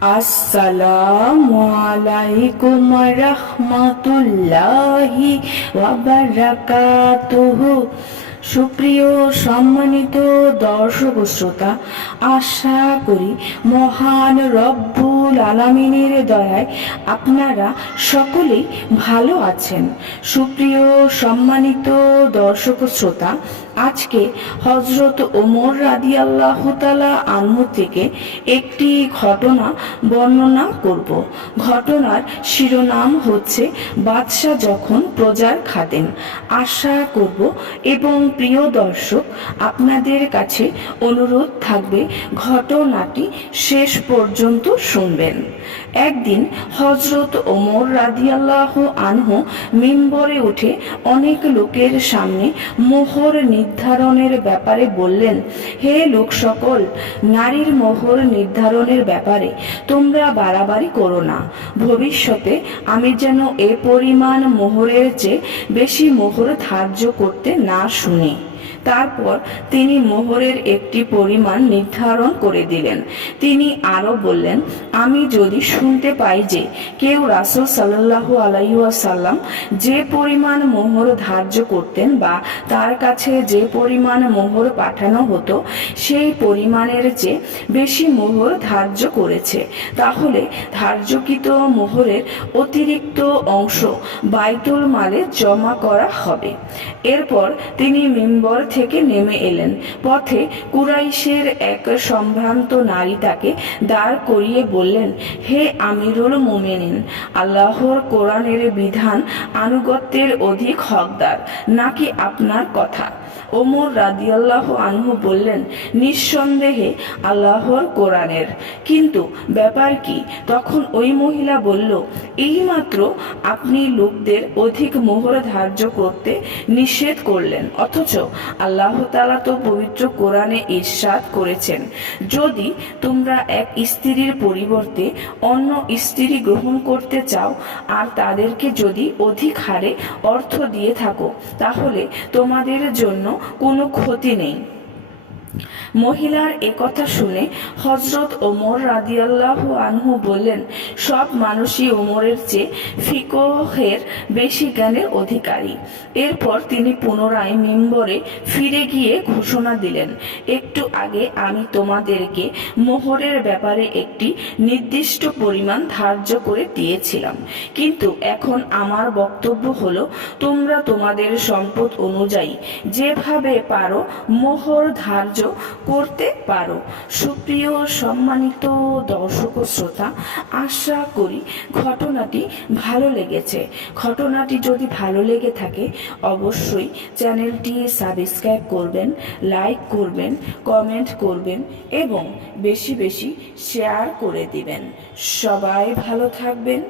আসসালামু আলাইকুম রহমতুল্লাহি ওয়া বারাকাতুহু। সুপ্রিয় সম্মানিত দর্শক ও শ্রোতা, আশা করি মহান রব্বুল আলামিনের দয়ায় আপনারা সকলেই ভালো আছেন। সুপ্রিয় সম্মানিত দর্শক ও শ্রোতা, আজকে হযরত ওমর রাদিয়াল্লাহু তাআলা আনহু থেকে একটি ঘটনা বর্ণনা করব। ঘটনার শিরোনাম হচ্ছে বাদশাহ যখন প্রজার খাদেম। আশা করব এবং প্রিয় দর্শক, আপনাদের কাছে অনুরোধ থাকবে ঘটনাটি শেষ পর্যন্ত শুনবেন। একদিন হযরত ওমর রাদিয়াল্লাহু আনহু মিম্বরে উঠে অনেক লোকের সামনে মোহর নির্ধারণের ব্যাপারে বললেন, হে লোক সকল, নারীর মোহর নির্ধারণের ব্যাপারে তোমরা বাড়াবাড়ি করো না। ভবিষ্যতে আমি যেন এ পরিমাণ মোহরের চেয়ে বেশি মোহর ধার্য করতে না শুনি। তারপর তিনি মোহরের একটি পরিমাণ নির্ধারণ করে দিলেন। তিনি আরো বললেন, আমি যদি শুনতে পাই যে কেউ রাসূল সাল্লাল্লাহু আলাইহি ওয়াসাল্লাম যে পরিমাণ মোহর ধার্য করতেন বা তার কাছে যে পরিমাণ মোহর পাঠানো হতো সেই পরিমাণের চেয়ে বেশি মোহর ধার্য করেছে, তাহলে ধার্যকৃত মোহরের অতিরিক্ত অংশ বাইতুল মালে জমা করা হবে। এরপর তিনি মিম্বর থেকে নেমে এলেন। পথে কুরাইশের এক সম্ভ্রান্ত নারী তাকে দাঁড় করিয়ে বললেন, হে আমিরুল মুমিনিন, আল্লাহর কোরআনের বিধান আনুগত্যের অধিক হকদার নাকি আপনার কথা? ওমর রাদিয়াল্লাহু আনহু বললেন, নিঃসন্দেহে আল্লাহর কোরআনের। কিন্তু ব্যাপার কি? তখন ওই মহিলা বলল, এইমাত্র আপনি লোকদের অধিক মোহর ধার্য করতে নিষেধ করলেন, অথচ আল্লাহ তাআলা তো পবিত্র কোরআনে ইরশাদ করেছেন, যদি তোমরা এক স্ত্রীর পরিবর্তে অন্য স্ত্রী গ্রহণ করতে চাও আর তাদেরকে যদি অধিক হারে অর্থ দিয়ে থাকো তাহলে তোমাদের জন্য কোনো ক্ষতি নেই। মহিলার একথা শুনে হযরত ওমর রাদিয়াল্লাহু আনহু বললেন, সব মানুষই ওমরের চেয়ে ফিকহের বেশি জ্ঞানের অধিকারী। এরপর তিনি পুনরায় মিম্বরে ফিরে গিয়ে ঘোষণা দিলেন, একটু আগে আমি তোমাদেরকে মোহরের ব্যাপারে একটি নির্দিষ্ট পরিমাণ ধার্য করে দিয়েছিলাম, কিন্তু এখন আমার বক্তব্য হলো, তোমরা তোমাদের সম্পদ অনুযায়ী যেভাবে পারো মোহর ধার্য করতে পারো। সুপ্রিয় সম্মানিত দর্শক ও শ্রোতা, আশা করি ঘটনাটি ভালো লেগেছে। ঘটনাটি যদি ভালো লেগে থাকে অবশ্যই চ্যানেলটি সাবস্ক্রাইব করবেন, লাইক করবেন, কমেন্ট করবেন এবং বেশি বেশি শেয়ার করে দিবেন। সবাই ভালো থাকবেন।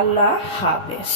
আল্লাহ হাফেজ।